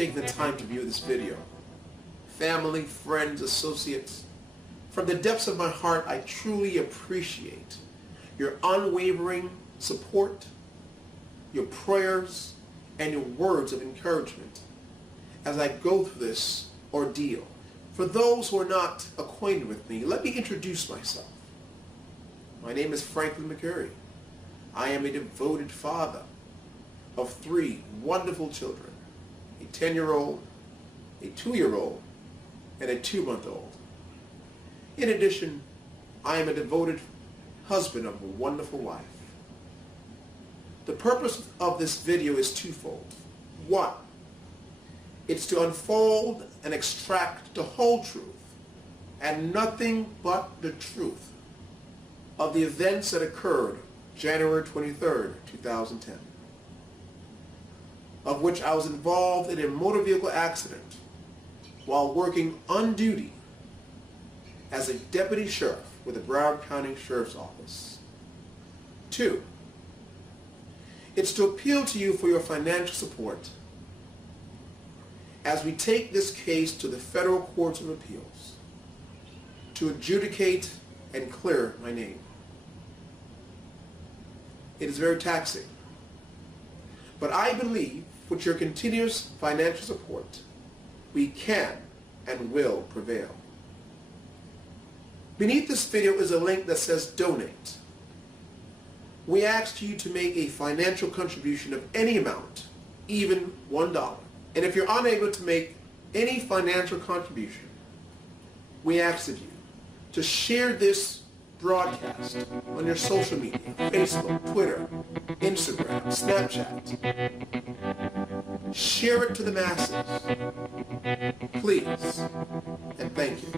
taking the time to view this video. Family, friends, associates, from the depths of my heart, I truly appreciate your unwavering support, your prayers, and your words of encouragement as I go through this ordeal. For those who are not acquainted with me, let me introduce myself. My name is Franklyn McCurrie. I am a devoted father of 3 wonderful children, a 10-year-old, a 2-year-old, and a 2-month-old. In addition, I am a devoted husband of a wonderful wife. The purpose of this video is twofold. 1, it's to unfold and extract the whole truth and nothing but the truth of the events that occurred January 23rd, 2010, of which I was involved in a motor vehicle accident while working on duty as a deputy sheriff with the Broward County Sheriff's Office. 2, it's to appeal to you for your financial support as we take this case to the federal courts of appeals to adjudicate and clear my name. It is very taxing, but I believe with your continuous financial support, we can and will prevail. Beneath this video is a link that says donate. We ask you to make a financial contribution of any amount, even $1. And if you're unable to make any financial contribution, we ask of you to share this broadcast on your social media, Facebook, Twitter, Instagram, Snapchat. Share it to the masses, please, and thank you.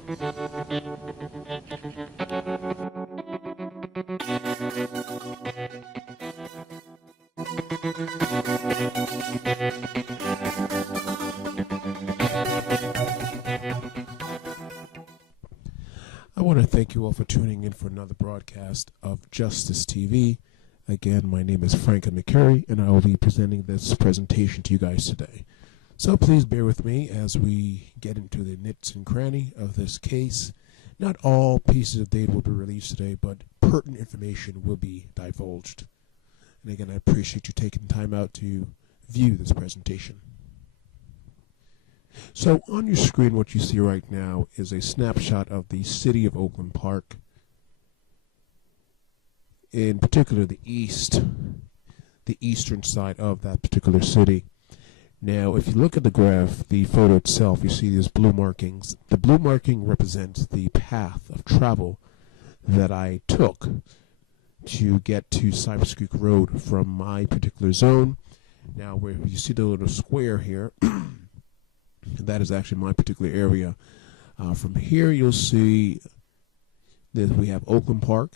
I want to thank you all for tuning in for another broadcast of Justice TV. Again, my name is Franklyn McCurrie, and I will be presenting this presentation to you guys today. So please bear with me as we get into the nits and cranny of this case. Not all pieces of data will be released today, but pertinent information will be divulged. And again, I appreciate you taking time out to view this presentation. So on your screen, what you see right now is a snapshot of the city of Oakland Park, in particular the eastern side of that particular city. Now, if you look at the graph, the photo itself, you see these blue markings. The blue marking represents the path of travel that I took to get to Cypress Creek Road from my particular zone. Now, where you see the little square here, that is actually my particular area. From here, you'll see that we have Oakland Park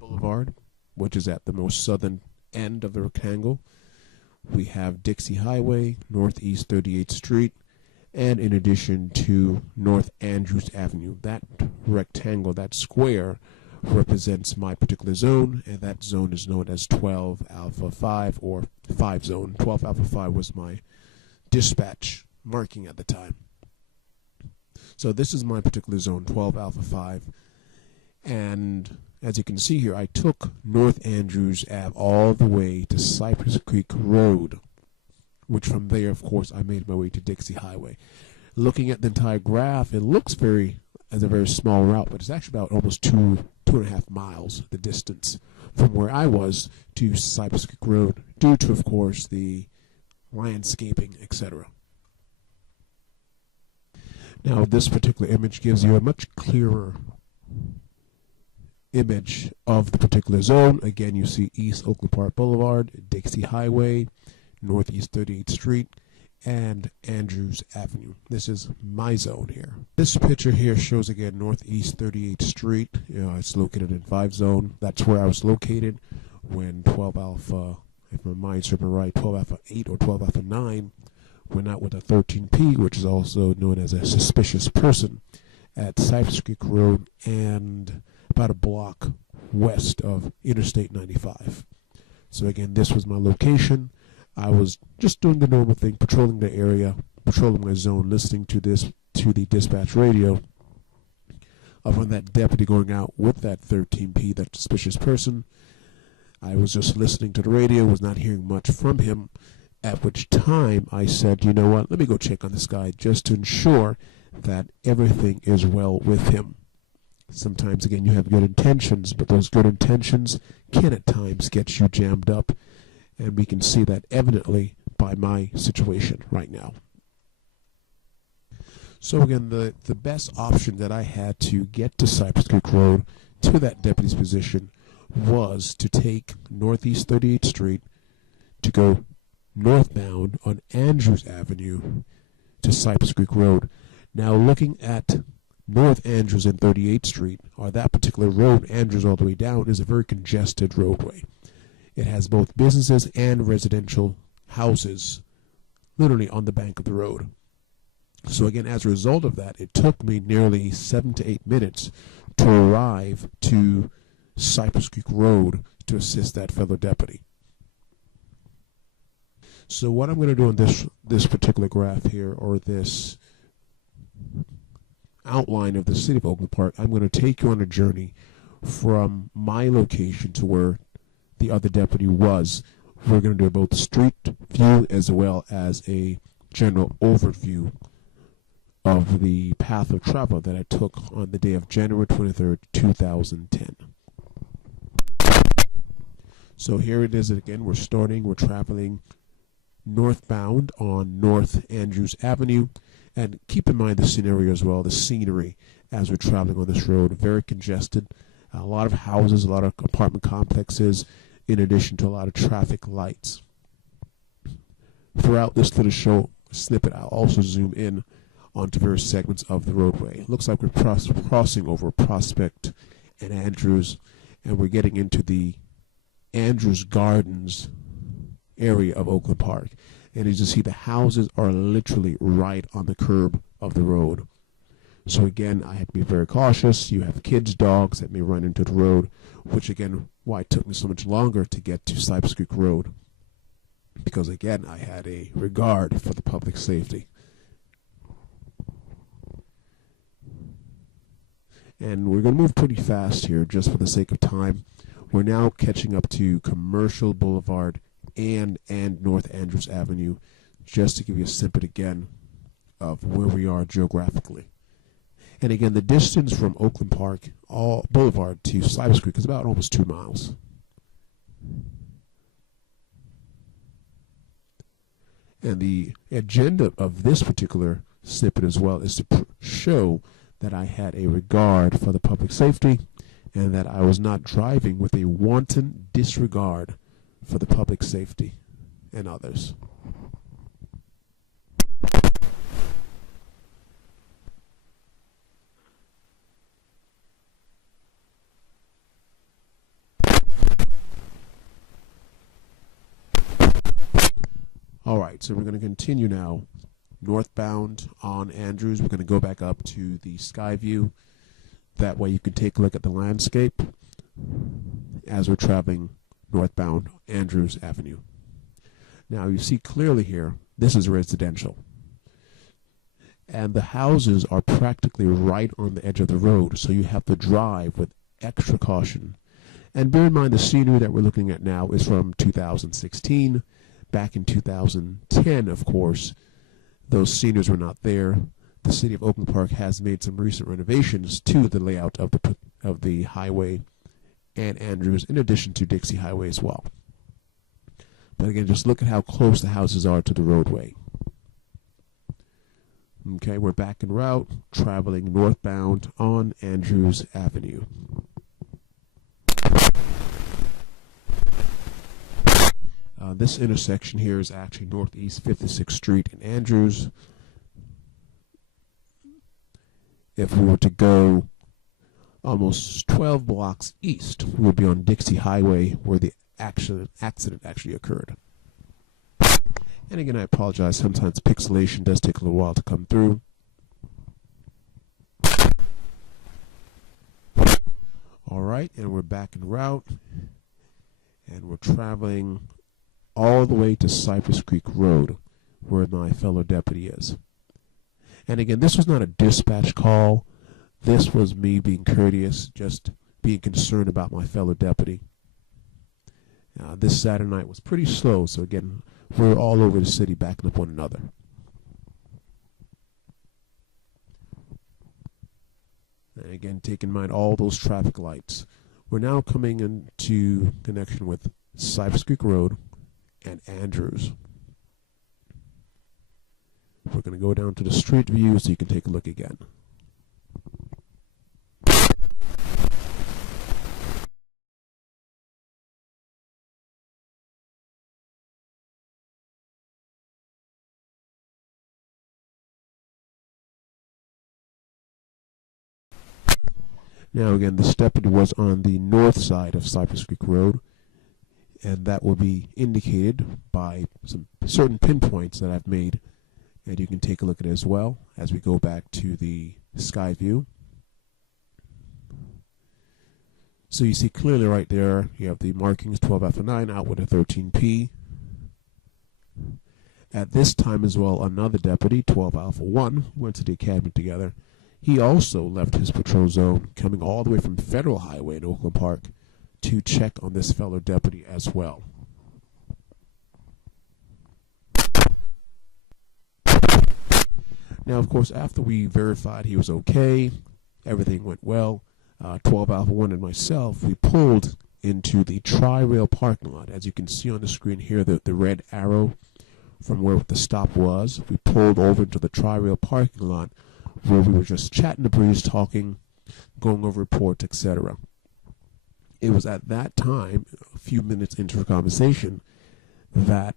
Boulevard, which is at the most southern end of the rectangle. We have Dixie Highway, Northeast 38th Street, and in addition to North Andrews Avenue. That rectangle, that square, represents my particular zone, and that zone is known as 12 Alpha 5 or 5 zone. 12 Alpha 5 was my dispatch marking at the time. So this is my particular zone, 12 Alpha 5, and as you can see here, I took North Andrews Ave all the way to Cypress Creek Road, which from there, of course, I made my way to Dixie Highway. Looking at the entire graph, it looks as a very small route, but it's actually about almost 2.5 miles, the distance from where I was to Cypress Creek Road, due to, of course, the landscaping, etc. Now, this particular image gives you a much clearer image of the particular zone. Again, you see East Oakland Park Boulevard, Dixie Highway, Northeast 38th Street, and Andrews Avenue. This is my zone here. This picture here shows again Northeast 38th Street. It's located in 5 zone. That's where I was located when 12 Alpha, if my mind serves me right, 12 Alpha 8 or 12 Alpha 9 went out with a 13P, which is also known as a suspicious person, at Cypress Creek Road and about a block west of Interstate 95. So again, this was my location. I was just doing the normal thing, patrolling the area, patrolling my zone, listening to the dispatch radio of that deputy going out with that 13P, that suspicious person. I was just listening to the radio, was not hearing much from him, at which time I said, you know what, let me go check on this guy just to ensure that everything is well with him. Sometimes, again, you have good intentions, but those good intentions can at times get you jammed up, and we can see that evidently by my situation right now. So again, the best option that I had to get to Cypress Creek Road to that deputy's position was to take Northeast 38th Street to go northbound on Andrews Avenue to Cypress Creek Road. Now, looking at North Andrews and 38th Street, or that particular road, Andrews all the way down, is a very congested roadway. It has both businesses and residential houses literally on the bank of the road. So again, as a result of that, it took me nearly 7 to 8 minutes to arrive to Cypress Creek Road to assist that fellow deputy. So what I'm going to do on this particular graph here, or this outline of the city of Oakland Park, I'm going to take you on a journey from my location to where the other deputy was. We're going to do both street view as well as a general overview of the path of travel that I took on the day of January 23rd, 2010. So here it is again. We're traveling northbound on North Andrews Avenue. And keep in mind the scenario as well, the scenery as we're traveling on this road. Very congested, a lot of houses, a lot of apartment complexes, in addition to a lot of traffic lights. Throughout this little show snippet, I'll also zoom in onto various segments of the roadway. It looks like we're crossing over Prospect and Andrews, and we're getting into the Andrews Gardens area of Oakland Park. And as you see, the houses are literally right on the curb of the road. So again, I have to be very cautious. You have kids, dogs that may run into the road, which again, why it took me so much longer to get to Cypress Creek Road. Because again, I had a regard for the public safety. And we're going to move pretty fast here just for the sake of time. We're now catching up to Commercial Boulevard and North Andrews Avenue, just to give you a snippet again of where we are geographically. And again, the distance from Oakland Park Boulevard to Cypress Creek is about almost 2 miles. And the agenda of this particular snippet as well is to show that I had a regard for the public safety and that I was not driving with a wanton disregard for the public safety and others. All right, so we're going to continue now northbound on Andrews. We're going to go back up to the sky view. That way you can take a look at the landscape as we're traveling northbound Andrews Avenue. Now you see clearly here, this is residential. And the houses are practically right on the edge of the road, so you have to drive with extra caution. And bear in mind the scenery that we're looking at now is from 2016. Back in 2010, of course, those sceneries were not there. The city of Oakland Park has made some recent renovations to the layout of the highway and Andrews, in addition to Dixie Highway as well. But again, just look at how close the houses are to the roadway. Okay, we're back en route, traveling northbound on Andrews Avenue. This intersection here is actually Northeast 56th Street in Andrews. If we were to go almost 12 blocks east, we would be on Dixie Highway where the accident actually occurred. And again, I apologize. Sometimes pixelation does take a little while to come through. All right, and we're back en route. And we're traveling all the way to Cypress Creek Road, where my fellow deputy is. And again, this was not a dispatch call. This was me being courteous, just being concerned about my fellow deputy. This Saturday night was pretty slow, so again, we're all over the city backing up one another. And again, take in mind all those traffic lights. We're now coming into connection with Cypress Creek Road and Andrews. We're going to go down to the street view so you can take a look again. Now again, this deputy was on the north side of Cypress Creek Road, and that will be indicated by some certain pinpoints that I've made, and you can take a look at it as well as we go back to the sky view. So you see clearly right there, you have the markings 12 Alpha 9 out with a 13P. At this time as well, another deputy, 12 Alpha 1, went to the academy together. He also left his patrol zone, coming all the way from Federal Highway in Oakland Park to check on this fellow deputy as well. Now, of course, after we verified he was okay, everything went well, 12 Alpha 1 and myself, we pulled into the Tri-Rail parking lot. As you can see on the screen here, the red arrow from where the stop was. We pulled over into the Tri-Rail parking lot where we were just chatting the breeze, talking, going over reports, etc. It was at that time, a few minutes into the conversation, that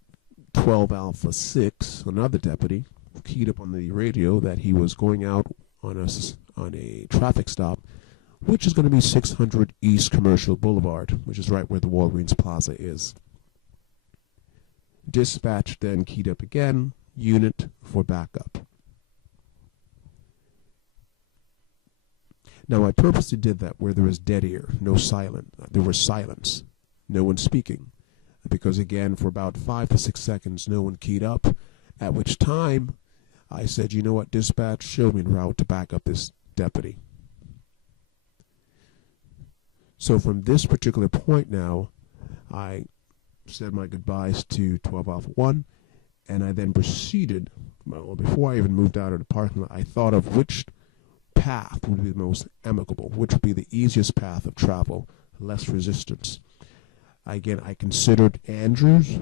12 Alpha 6, another deputy, keyed up on the radio that he was going out on a traffic stop, which is going to be 600 East Commercial Boulevard, which is right where the Walgreens Plaza is. Dispatch then keyed up again, unit for backup. Now, I purposely did that where there was dead air, there was silence, no one speaking, because again, for about 5 to 6 seconds, no one keyed up, at which time I said, you know what, dispatch, show me en route to back up this deputy. So from this particular point now, I said my goodbyes to 12 Alpha 1, and I then proceeded, well, before I even moved out of the parking lot, I thought of which path would be the most amicable, which would be the easiest path of travel, less resistance. Again, I considered Andrews,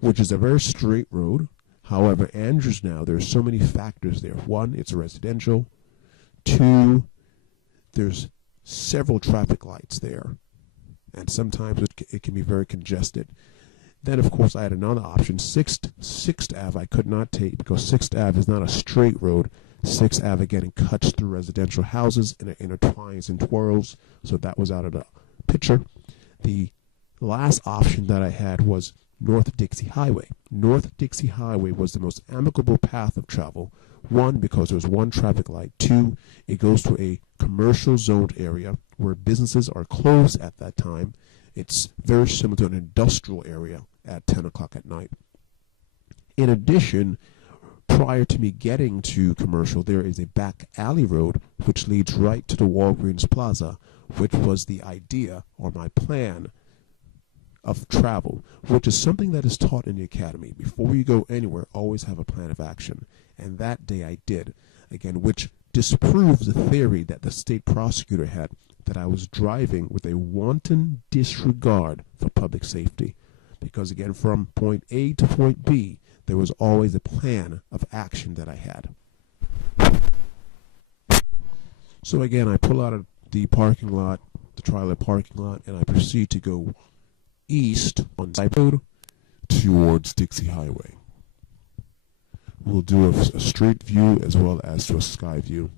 which is a very straight road. However, Andrews now, there's so many factors there. One, it's a residential. Two, there's several traffic lights there, and sometimes it can be very congested. Then, of course, I had another option, 6th Ave I could not take because 6th Ave is not a straight road. 6th Ave again cuts through residential houses and it intertwines and twirls, so that was out of the picture. The last option that I had was North Dixie Highway. North Dixie Highway was the most amicable path of travel. One, because there was one traffic light. Two, it goes to a commercial zoned area where businesses are closed at that time. It's very similar to an industrial area at 10 o'clock at night. In addition, prior to me getting to commercial, there is a back alley road which leads right to the Walgreens Plaza, which was the idea or my plan of travel, which is something that is taught in the academy. Before you go anywhere, always have a plan of action. And that day I did, again, which disproves the theory that the state prosecutor had that I was driving with a wanton disregard for public safety. Because again, from point A to point B, there was always a plan of action that I had. So again, I pull out of the parking lot, the trailer parking lot, and I proceed to go east on Cypress Road towards Dixie Highway. We'll do a straight view as well as to a sky view.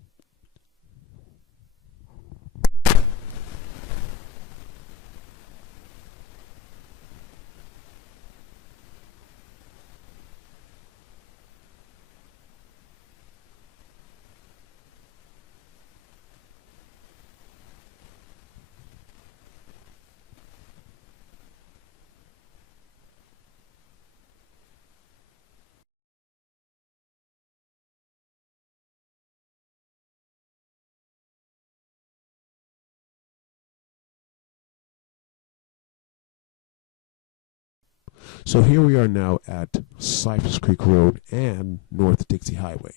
So here we are now at Cypress Creek Road and North Dixie Highway.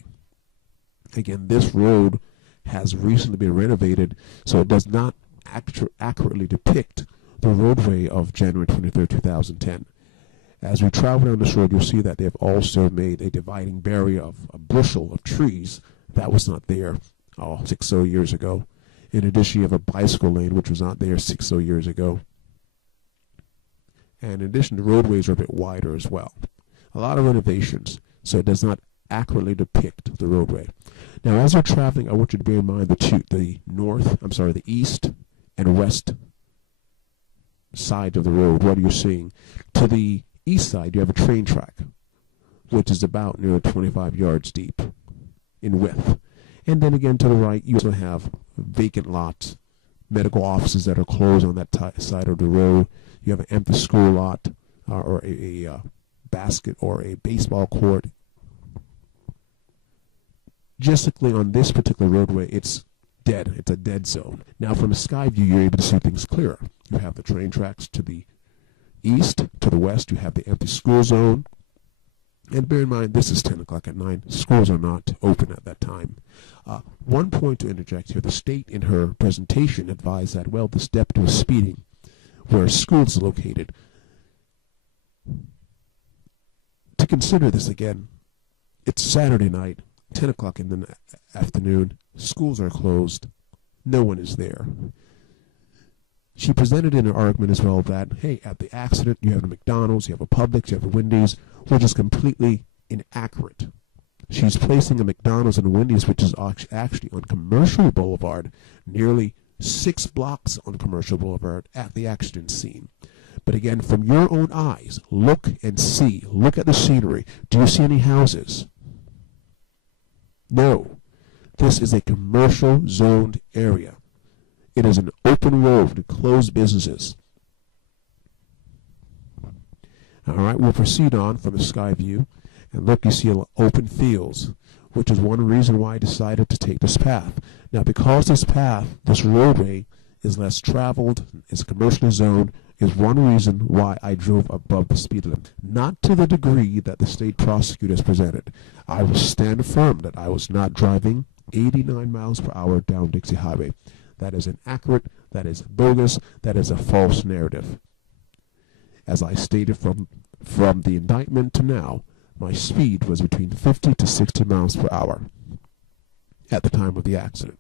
Again, this road has recently been renovated, so it does not accurately depict the roadway of January 23, 2010. As we travel down this road, you'll see that they've also made a dividing barrier of a bushel of trees that was not there 6 years ago. In addition, you have a bicycle lane, which was not there 6 years ago. And in addition, the roadways are a bit wider as well. A lot of renovations, so it does not accurately depict the roadway. Now, as you're traveling, I want you to bear in mind the east and west side of the road. What are you seeing? To the east side, you have a train track, which is about nearly 25 yards deep in width. And then again to the right, you also have vacant lots, medical offices that are closed on that side of the road. You have an empty school lot or a basket or a baseball court. Logistically, on this particular roadway, it's dead. It's a dead zone. Now, from a sky view, you're able to see things clearer. You have the train tracks to the east. To the west, you have the empty school zone. And bear in mind, this is 10 o'clock at night. Schools are not open at that time. One point to interject here. The state, in her presentation, advised that, well, this deputy was speeding where schools are located. To consider this again, it's Saturday night, 10 o'clock in the afternoon. Schools are closed. No one is there. She presented in her argument as well that, hey, at the accident, you have a McDonald's, you have a Publix, you have a Wendy's, which is completely inaccurate. She's placing a McDonald's and a Wendy's, which is actually on Commercial Boulevard, nearly 6 blocks on Commercial Boulevard at the accident scene. But again, from your own eyes, look and see. Look at the scenery. Do you see any houses? No. This is a commercial zoned area. It is an open road to closed businesses. All right, we'll proceed on from the sky view. And look, you see open fields, which is one reason why I decided to take this path. Now, because this roadway is less traveled, is commercially zoned, is one reason why I drove above the speed limit. Not to the degree that the state prosecutors presented. I will stand firm that I was not driving 89 miles per hour down Dixie Highway. That is inaccurate, that is bogus, that is a false narrative. As I stated from the indictment to now, my speed was between 50 to 60 miles per hour at the time of the accident.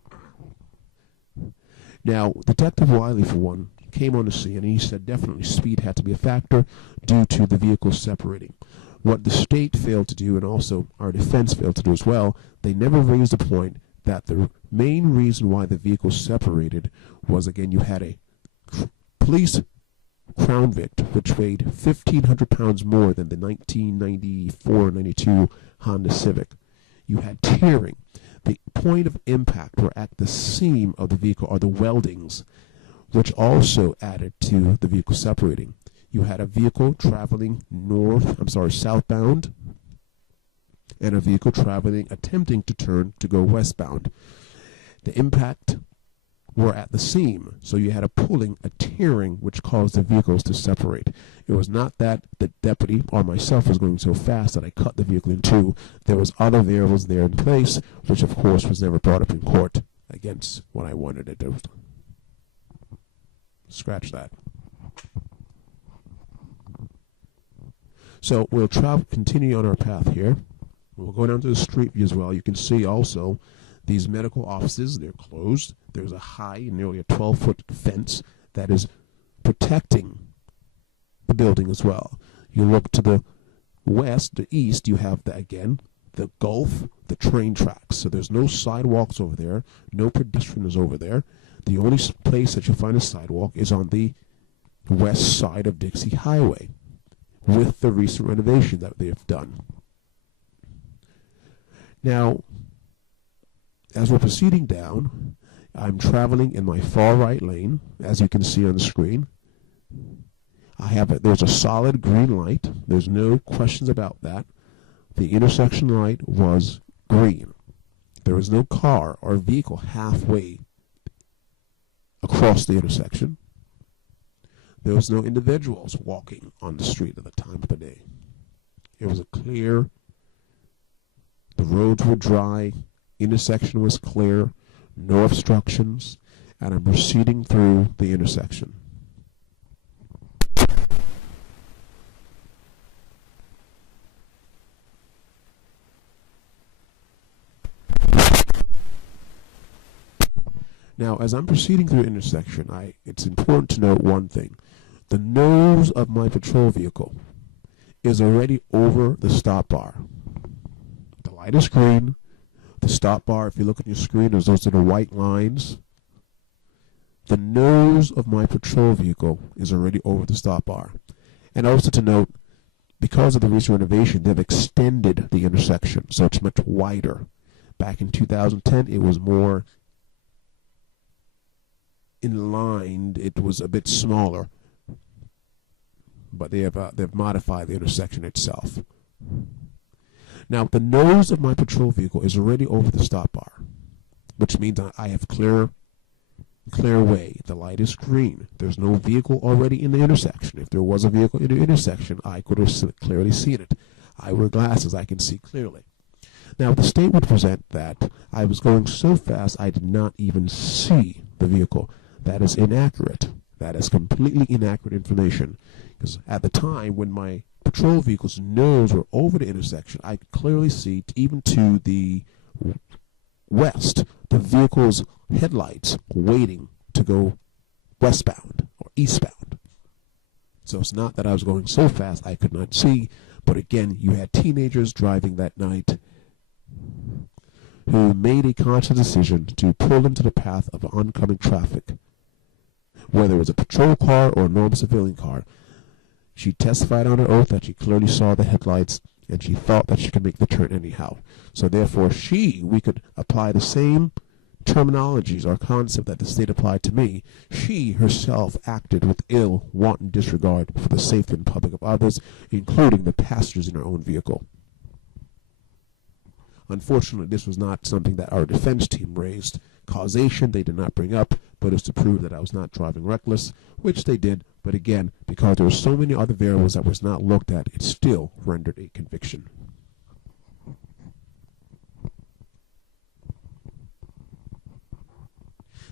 Now, Detective Wiley, for one, came on the scene and he said definitely speed had to be a factor due to the vehicle separating. What the state failed to do, and also our defense failed to do as well, they never raised the point that the main reason why the vehicle separated was, again, you had a police Crown Vic, which weighed 1,500 pounds more than the 1994-92 Honda Civic. You had tearing. The point of impact were at the seam of the vehicle, or the weldings, which also added to the vehicle separating. You had a vehicle traveling southbound, and a vehicle attempting to turn to go westbound. The impact were at the seam, so you had a pulling, a tearing, which caused the vehicles to separate. It was not that the deputy or myself was going so fast that I cut the vehicle in two. There was other variables there in place, which of course was never brought up in court against what I wanted to do. Scratch that. So we'll continue on our path here. We'll go down to the street view as well. You can see also these medical offices, they're closed. There's a high, nearly a 12-foot fence that is protecting the building as well. You look to the west, the east, you have, the Gulf, the train tracks. So there's no sidewalks over there, no pedestrians over there. The only place that you'll find a sidewalk is on the west side of Dixie Highway with the recent renovation that they've done. Now, as we're proceeding down, I'm traveling in my far right lane, as you can see on the screen. There's a solid green light. There's no questions about that. The intersection light was green. There was no car or vehicle halfway across the intersection. There was no individuals walking on the street at the time of the day. It was a clear, the roads were dry, intersection was clear, no obstructions, and I'm proceeding through the intersection. Now, as I'm proceeding through the intersection, it's important to note one thing. The nose of my patrol vehicle is already over the stop bar. The light is green. The stop bar, if you look at your screen, those are the white lines. The nose of my patrol vehicle is already over the stop bar. And also to note, because of the recent renovation, they've extended the intersection, so it's much wider. Back in 2010, it was more in line, it was a bit smaller, but they've modified the intersection itself. Now, the nose of my patrol vehicle is already over the stop bar, which means I have clear way. The light is green. There's no vehicle already in the intersection. If there was a vehicle in the intersection, I could have clearly seen it. I wear glasses. I can see clearly. Now, the state would present that I was going so fast I did not even see the vehicle. That is inaccurate. That is completely inaccurate information. Because at the time when my patrol vehicle's nose were over the intersection, I could clearly see, even to the west, the vehicle's headlights waiting to go westbound or eastbound. So it's not that I was going so fast I could not see, but again, you had teenagers driving that night who made a conscious decision to pull into the path of oncoming traffic. Whether it was a patrol car or a normal civilian car, she testified on her oath that she clearly saw the headlights and she thought that she could make the turn anyhow. So therefore we could apply the same terminologies or concept that the state applied to me. She herself acted with ill, wanton disregard for the safety and public of others, including the passengers in her own vehicle. Unfortunately, this was not something that our defense team raised. Causation they did not bring up, but it's to prove that I was not driving reckless, which they did. But again, because there were so many other variables that was not looked at, it still rendered a conviction.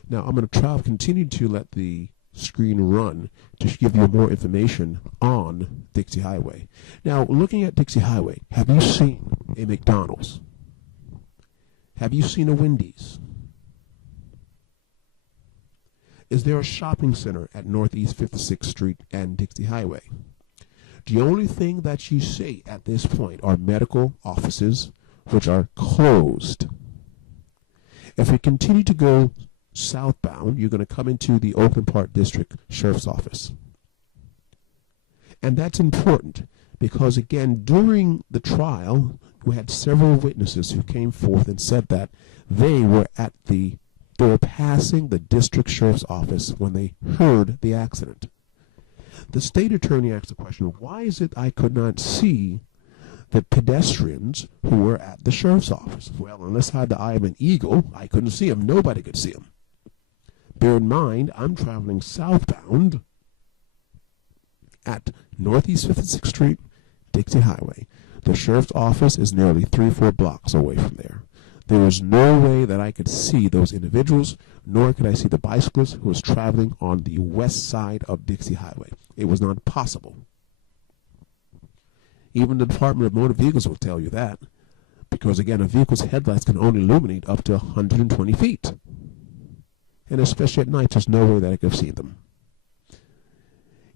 Now, I'm going to continue to let the screen run to give you more information on Dixie Highway. Now, looking at Dixie Highway, have you seen a McDonald's? Have you seen a Wendy's? Is there a shopping center at Northeast 56th Street and Dixie Highway? The only thing that you see at this point are medical offices, which are closed. If we continue to go southbound, you're going to come into the Oakland Park District Sheriff's Office. And that's important because, again, during the trial, we had several witnesses who came forth and said that they were passing the district sheriff's office when they heard the accident. The state attorney asked the question, why is it I could not see the pedestrians who were at the sheriff's office? Well, unless I had the eye of an eagle, I couldn't see them. Nobody could see them. Bear in mind, I'm traveling southbound at Northeast 56th Street, Dixie Highway. The sheriff's office is nearly 3-4 blocks away from there. There was no way that I could see those individuals, nor could I see the bicyclist who was traveling on the west side of Dixie Highway. It was not possible. Even the Department of Motor Vehicles will tell you that, because again, a vehicle's headlights can only illuminate up to 120 feet. And especially at night, there's no way that I could have seen them.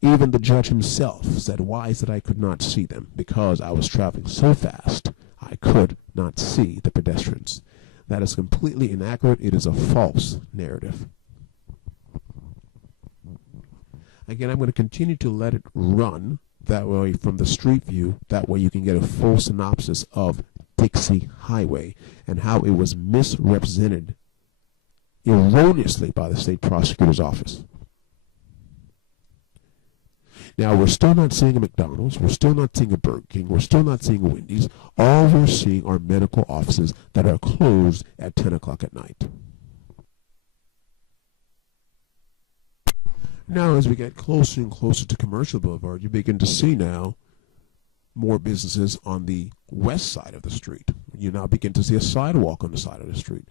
Even the judge himself said, why is it I could not see them? Because I was traveling so fast, I could not see the pedestrians. That is completely inaccurate. It is a false narrative. Again, I'm going to continue to let it run that way from the street view. That way you can get a full synopsis of Dixie Highway and how it was misrepresented erroneously by the state prosecutor's office. Now, we're still not seeing a McDonald's, we're still not seeing a Burger King, we're still not seeing a Wendy's. All we're seeing are medical offices that are closed at 10 o'clock at night. Now, as we get closer and closer to Commercial Boulevard, you begin to see now more businesses on the west side of the street. You now begin to see a sidewalk on the side of the street.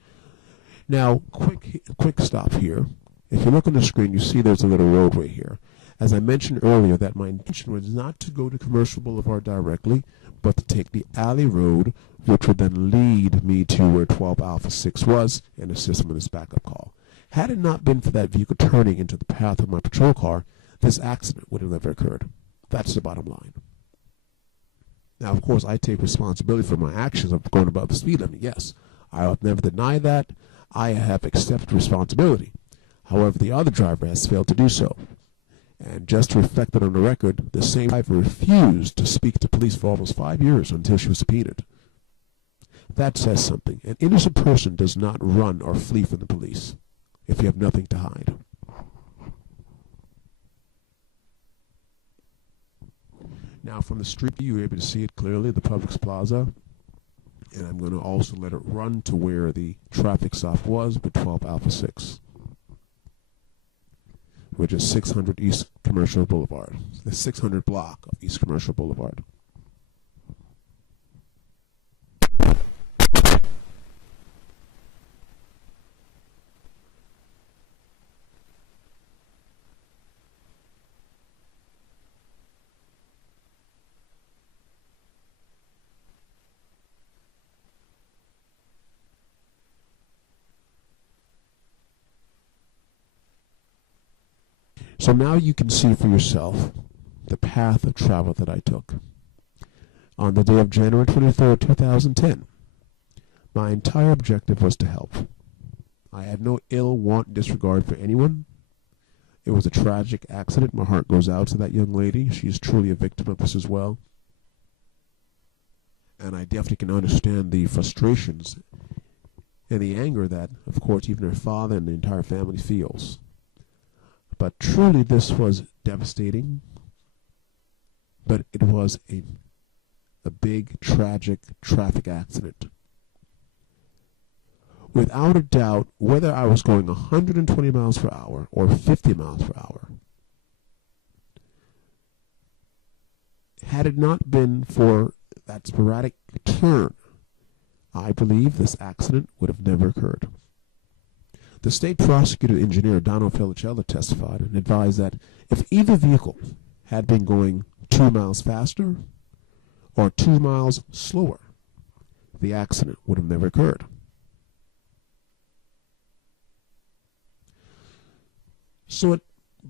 Now, quick stop here. If you look on the screen, you see there's a little roadway here. As I mentioned earlier, that my intention was not to go to Commercial Boulevard directly, but to take the alley road, which would then lead me to where 12 Alpha 6 was and assist him with his backup call. Had it not been for that vehicle turning into the path of my patrol car, this accident would have never occurred. That's the bottom line. Now, of course, I take responsibility for my actions of going above the speed limit. Yes, I will never deny that. I have accepted responsibility. However, the other driver has failed to do so. And just to reflect it on the record, the same driver refused to speak to police for almost 5 years until she was subpoenaed. That says something. An innocent person does not run or flee from the police if you have nothing to hide. Now, from the street, you're able to see it clearly, the Publix Plaza. And I'm going to also let it run to where the traffic stop was with 12 Alpha 6, which is 600 East Commercial Boulevard, the 600 block of East Commercial Boulevard. So now you can see for yourself the path of travel that I took. On the day of January 23rd, 2010, my entire objective was to help. I had no ill want disregard for anyone. It was a tragic accident. My heart goes out to that young lady. She is truly a victim of this as well. And I definitely can understand the frustrations and the anger that, of course, even her father and the entire family feels. But truly this was devastating, but it was a big, tragic traffic accident. Without a doubt, whether I was going 120 miles per hour or 50 miles per hour, had it not been for that sporadic turn, I believe this accident would have never occurred. The state prosecutor engineer, Donald Felicello, testified and advised that if either vehicle had been going 2 miles faster or 2 miles slower, the accident would have never occurred. So it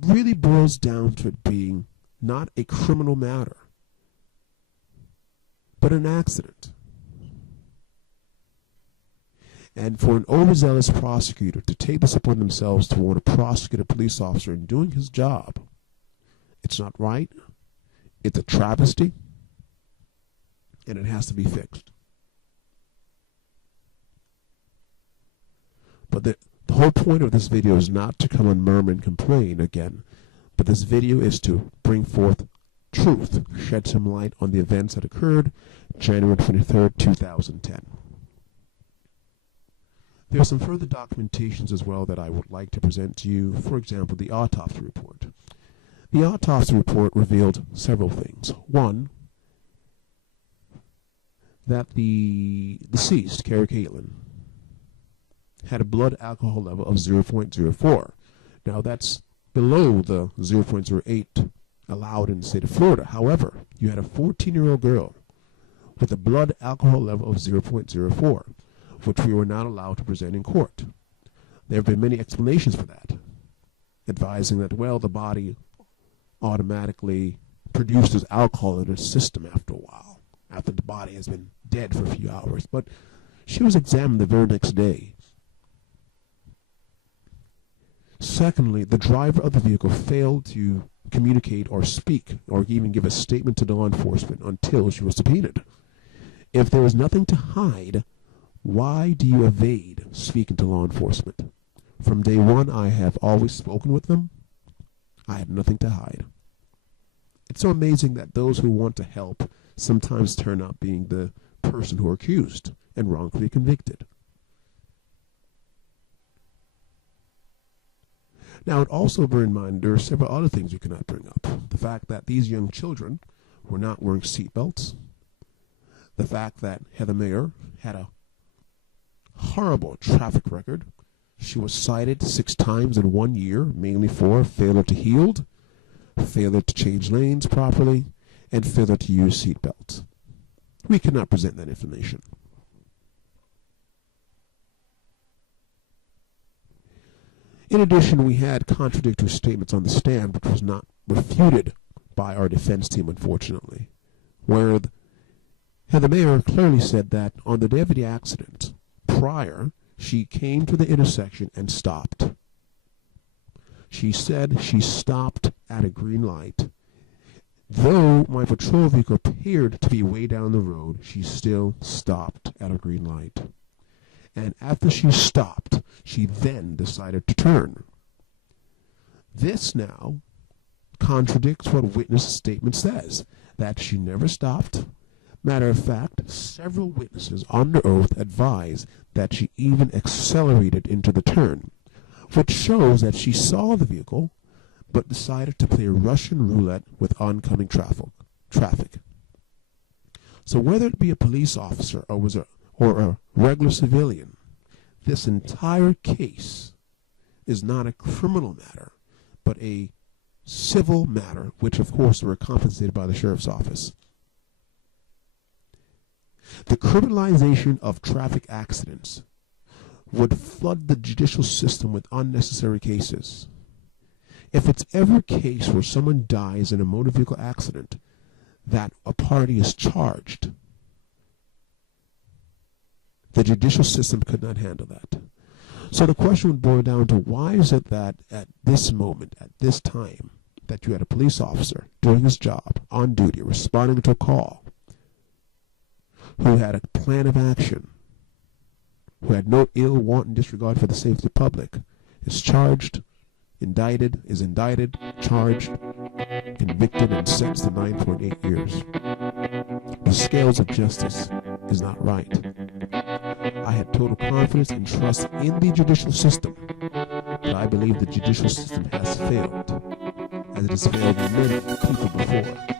really boils down to it being not a criminal matter, but an accident. And for an overzealous prosecutor to take this upon themselves to want to prosecute a police officer in doing his job, it's not right, it's a travesty, and it has to be fixed. But the whole point of this video is not to come and murmur and complain again, but this video is to bring forth truth, shed some light on the events that occurred January 23rd, 2010. There are some further documentations as well that I would like to present to you. For example, the autopsy report. The autopsy report revealed several things. One, that the deceased, Carrie Caitlin, had a blood alcohol level of 0.04. Now that's below the 0.08 allowed in the state of Florida. However, you had a 14-year-old girl with a blood alcohol level of 0.04. which we were not allowed to present in court. There have been many explanations for that, advising that, well, the body automatically produces alcohol in its system after a while, after the body has been dead for a few hours. But she was examined the very next day. Secondly, the driver of the vehicle failed to communicate or speak or even give a statement to law enforcement until she was subpoenaed. If there was nothing to hide, why do you evade speaking to law enforcement? From day one, I have always spoken with them. I have nothing to hide. It's so amazing that those who want to help sometimes turn out being the person who are accused and wrongfully convicted. Now, also bear in mind there are several other things you cannot bring up. The fact that these young children were not wearing seatbelts. The fact that Heather Mayer had a horrible traffic record. She was cited 6 times in 1 year, mainly for failure to yield, failure to change lanes properly, and failure to use seatbelts. We cannot present that information. In addition, we had contradictory statements on the stand, which was not refuted by our defense team, unfortunately, where Heather Mayer clearly said that on the day of the accident, prior, she came to the intersection and stopped. She said she stopped at a green light. Though my patrol vehicle appeared to be way down the road, she still stopped at a green light. And after she stopped, she then decided to turn. This now contradicts what witness statement says, that she never stopped. Matter of fact, several witnesses under oath advise that she even accelerated into the turn, which shows that she saw the vehicle but decided to play Russian roulette with oncoming traffic. So whether it be a police officer or a regular civilian, this entire case is not a criminal matter, but a civil matter, which of course were compensated by the sheriff's office. The criminalization of traffic accidents would flood the judicial system with unnecessary cases. If it's ever a case where someone dies in a motor vehicle accident, that a party is charged, the judicial system could not handle that. So the question would boil down to, why is it that at this moment, at this time, that you had a police officer doing his job, on duty, responding to a call, who had a plan of action, who had no ill wanton disregard for the safety of the public, is charged, is indicted, charged, convicted, and sentenced to 9.8 years. The scales of justice is not right. I had total confidence and trust in the judicial system, but I believe the judicial system has failed, as it has failed many people before.